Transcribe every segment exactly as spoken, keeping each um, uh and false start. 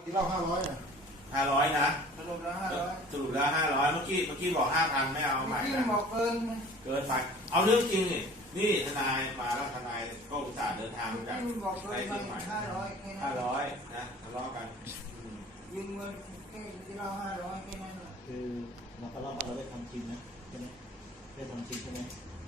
ที่เราห้าร้อยอ่ะห้าร้อยนะสรุปแล้วห้าร้อยสรุปแล้วห้าร้อยเมื่อกี้เมื่อกี้บอกห้าพันไม่เอาใหม่ที่นะบอกเกินเกินไปเอาเรื่องจริงนี่นี่ทนายมาแล้วทนายก็อุตส่าห์เดินทางมาจากที่บอกเกิไอ้นเชียงใหม่ห้าร้อยแค่ห้านั้นร้อยนะทะเลาะกันอืมยืมเงินแค่ที่เราห้าร้อยแค่นั้นแหละคือเราก็รับว่าเราได้ทำจริงนะใช่ไหมได้ทำจริงใช่ไหม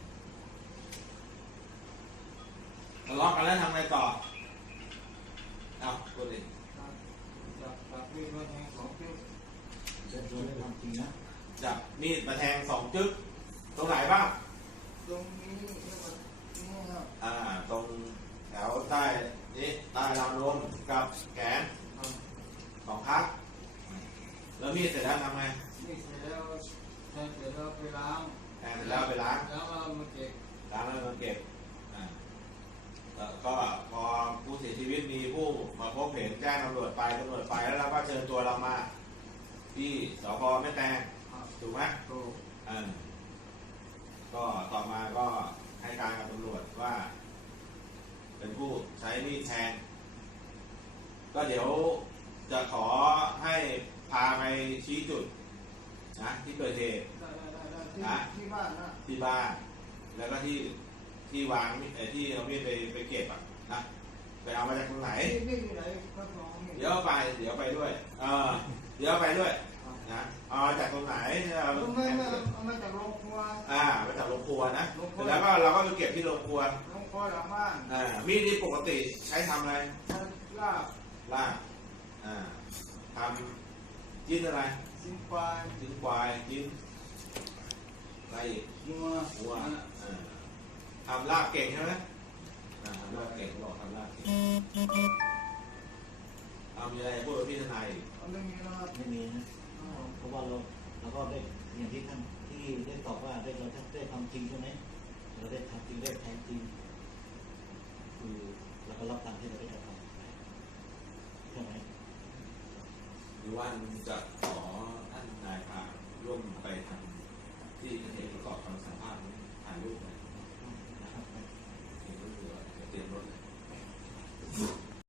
ทะเลาะกันแล้วทำไงต่อเอาพูดดิจับจับมีดมาแทงสองจุดเราได้ทำจริงนะจับมีดมาแทงสองจึ๊กตรงไหนบ้างตรงนี้แล้วก็นี่ครับอ่าตรงแถวใต้นี้ใต้ราวนมกับแขนสองครั้งแล้วมีดเสร็จแล้วทำไงนี่เสร็จแล้วแทงเสร็จแล้วไปล้างแทงเสร็จแล้วไปล้างแล้วเรามาเก็บล้างแล้วมาเก็บอ่าแล้วก็พอผู้เสียชีวิตมีผู้มาพบเห็นแจ้งตำรวจไปตำรวจไปแล้วเราก็เชิญตัวเรามาที่สพแม่แตงถูกไหมถูกอ่าก็ต่อมาก็ให้การกับตำรวจว่า เป็นผู้ใช้มีดแทงก็เดี๋ยวจะขอให้พาไปชี้จุดนะที่เกิดเหตุได้ได้ได้ได้ที่นะที่บ้านนะที่บ้านแล้วก็ที่ที่วางมีดเอ่อที่เอามีดไปไปเก็บอ่ะนะไปเอามาจากตรงไหนที่นี่อยู่ไหนก็มองนี่เดี๋ยวไปเดี๋ยวไปด้วยเออเดี๋ยวไปด้วยนะเอามาจากตรงไหนเอาไม่ไม่เอามาจากโรงครัวอ่ามาจากโรงครัวนะโรงครัวแล้วก็เราก็ไปเก็บที่โรงครัวโรงครัวหลังบ้านอ่ามีดนี่ปกติใช้ทำอะไรลาบลาบอ่าทำจิ้นอะไรสิงควายจิ้นควายจิ้นอะไรอีกงัวหัวอ่าทำลาบเก่งใช่ไหมอ่าทำลาบเก่งบอกทำลาบเก่งเอามีอะไรพูดกับพี่ทนายอีกเอาไม่มีนะครับไม่มีนะเพราะว่าเราเราก็ได้อย่างที่ท่านที่ได้ตอบว่าได้เราได้ทำจริงใช่ไหมเราได้ทำจริงได้แทงจริงคือเราก็รับตามที่เราได้กระทำใช่ไหมหรือว่าจะขอท่านนายพาร่วมไปทำ